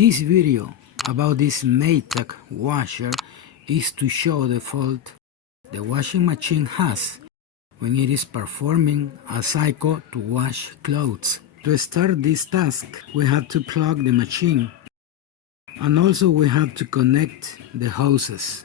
This video about this Maytag washer is to show the fault the washing machine has when it is performing a cycle to wash clothes. To start this task, we have to plug the machine, and also we have to connect the hoses.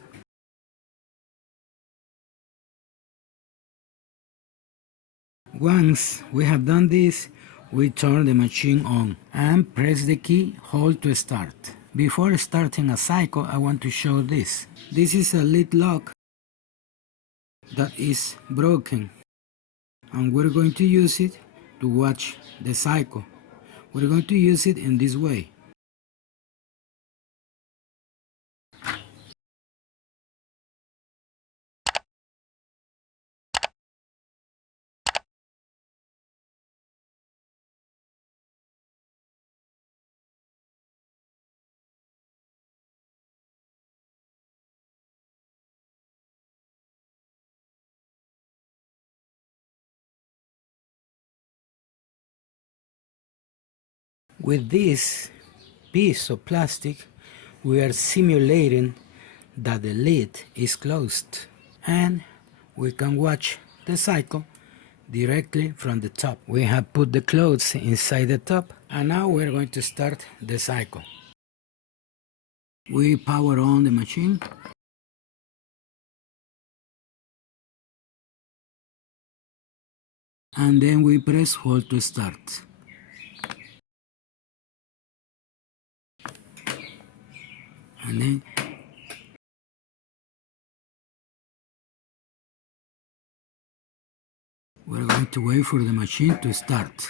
Once we have done this, we turn the machine on and press the key hold to start. Before starting a cycle, I want to show this. This is a lid lock that is broken, and we're going to use it to watch the cycle. We're going to use it in this way. With this piece of plastic, we are simulating that the lid is closed, and we can watch the cycle directly from the top. We have put the clothes inside the top, and now we're going to start the cycle. We power on the machine. And then we press hold to start. And then we're going to wait for the machine to start.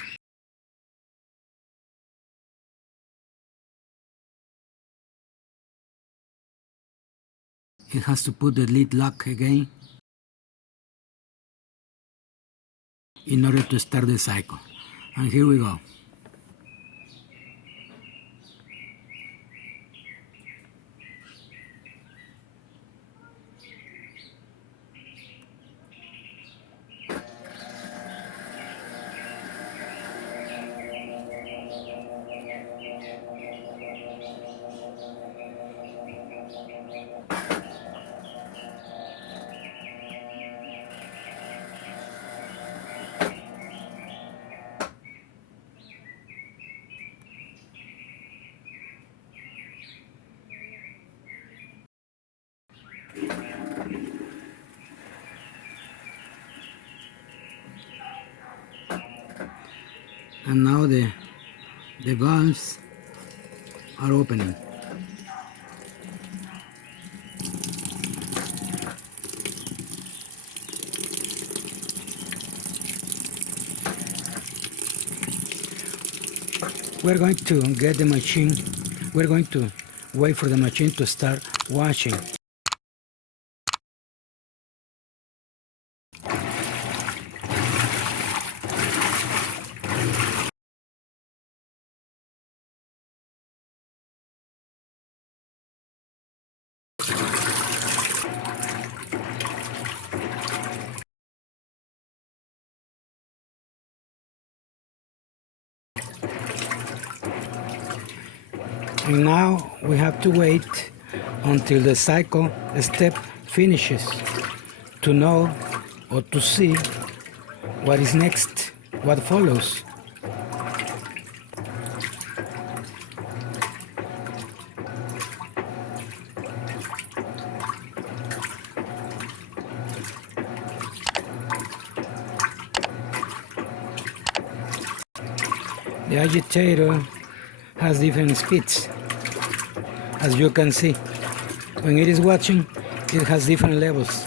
It has to put the lid lock again in order to start the cycle. And here we go. And now the valves are opening. We're going to get the machine, we're going to wait for the machine to start washing. And now we have to wait until the cycle step finishes to know or to see what is next, what follows. The agitator has different speeds, as you can see. When it is watching, it has different levels.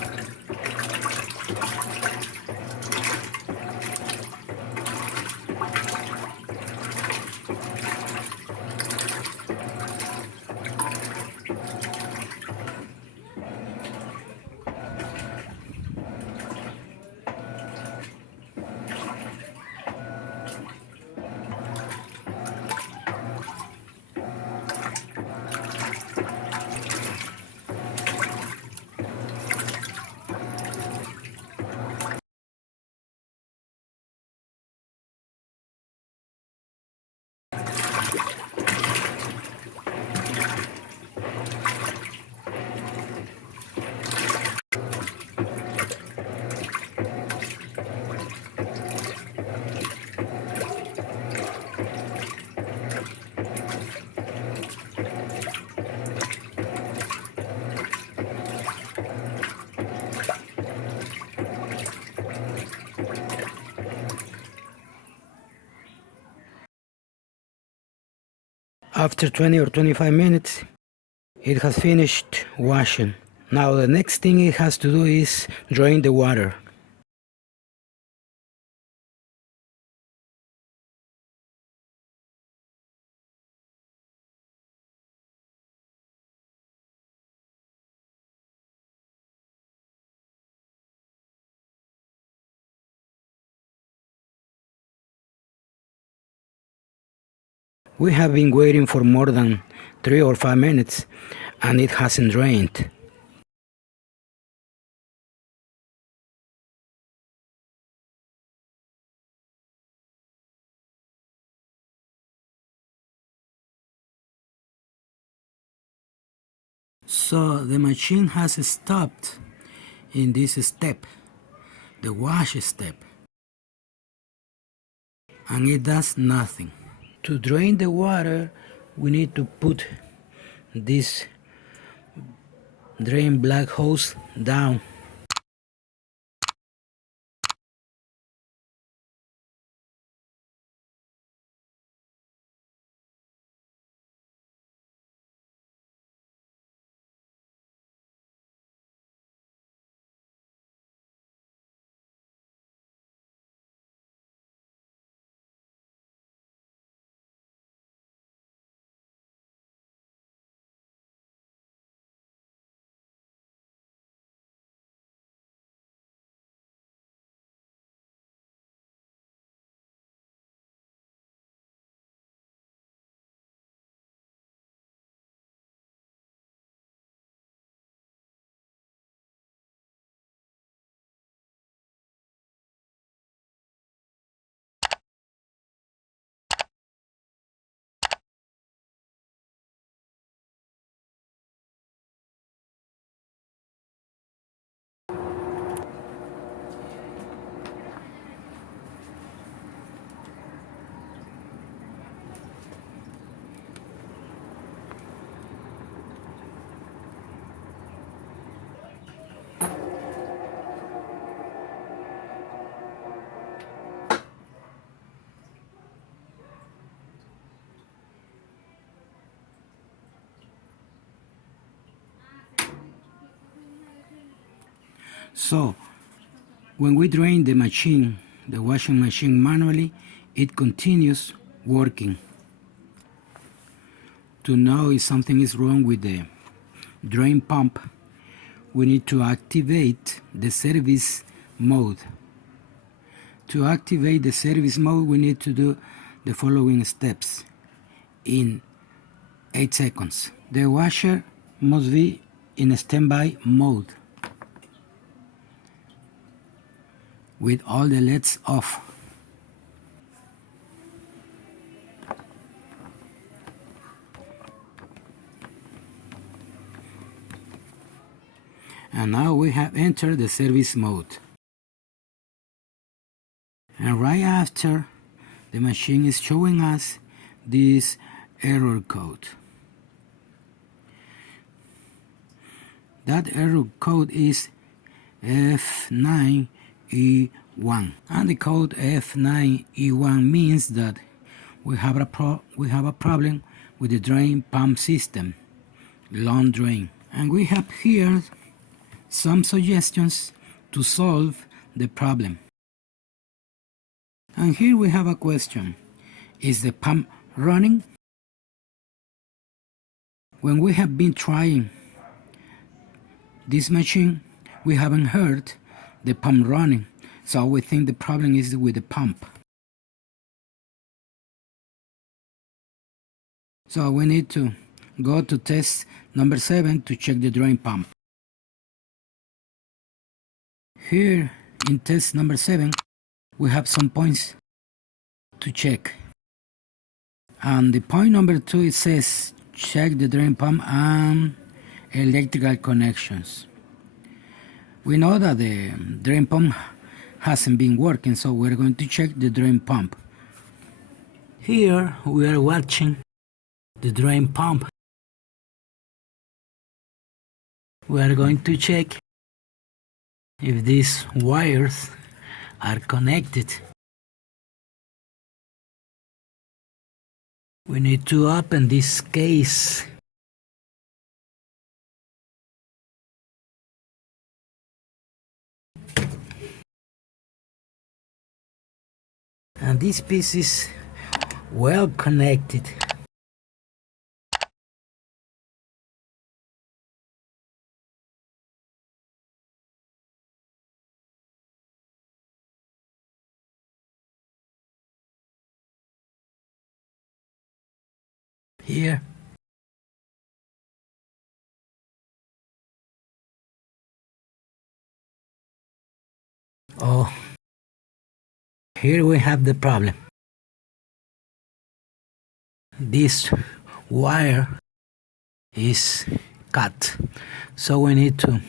After 20 or 25 minutes, it has finished washing. Now the next thing it has to do is drain the water. We have been waiting for more than 3 or 5 minutes and it hasn't drained. So the machine has stopped in this step, the wash step, and it does nothing. To drain the water, we need to put this drain black hose down. So when we drain the machine, the washing machine manually, it continues working. To know if something is wrong with the drain pump, we need to activate the service mode. To activate the service mode, we need to do the following steps in 8 seconds. The washer must be in standby mode with all the LEDs off. And now we have entered the service mode. And right after, the machine is showing us this error code. That error code is F9E1. And the code F9E1 means that we have a problem with the drain pump system, long drain. And we have here some suggestions to solve the problem. And here we have a question. Is the pump running? When we have been trying this machine, we haven't heard the pump running, so we think the problem is with the pump. So we need to go to test number 7 to check the drain pump. Here in test number 7, we have some points to check. And the point number 2, it says check the drain pump and electrical connections. We know that the drain pump hasn't been working, so we're going to check the drain pump. Here we are watching the drain pump. We are going to check if these wires are connected. We need to open this case. And this piece is well connected. Here. Oh, here we have the problem. This wire is cut, so we need to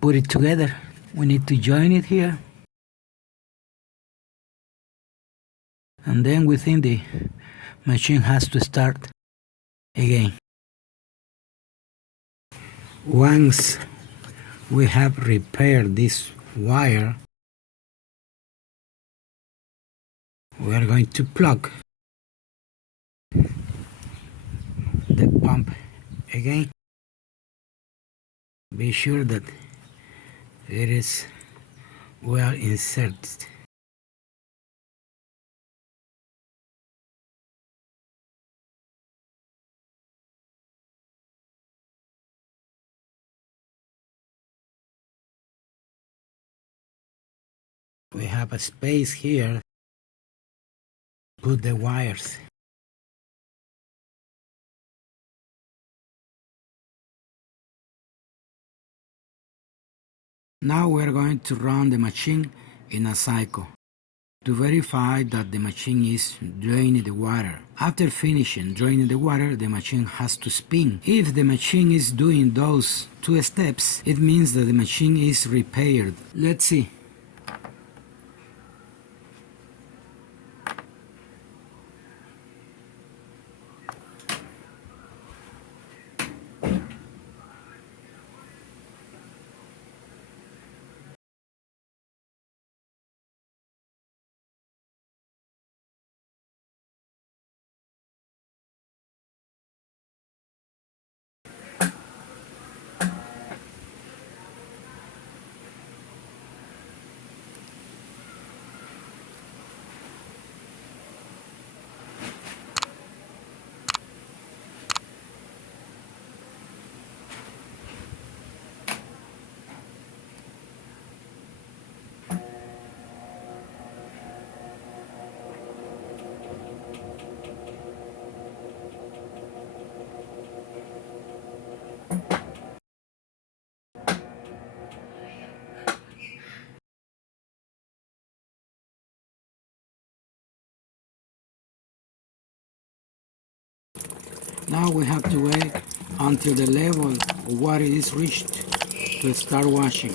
put it together. We need to join it here, and then within the machine has to start again. Once we have repaired this wire, we are going to plug the pump again. Be sure that it is well inserted. We have a space here to put the wires. Now we're going to run the machine in a cycle to verify that the machine is draining the water. After finishing draining the water, the machine has to spin. If the machine is doing those 2 steps, it means that the machine is repaired. Let's see. Now we have to wait until the level of water is reached to start washing.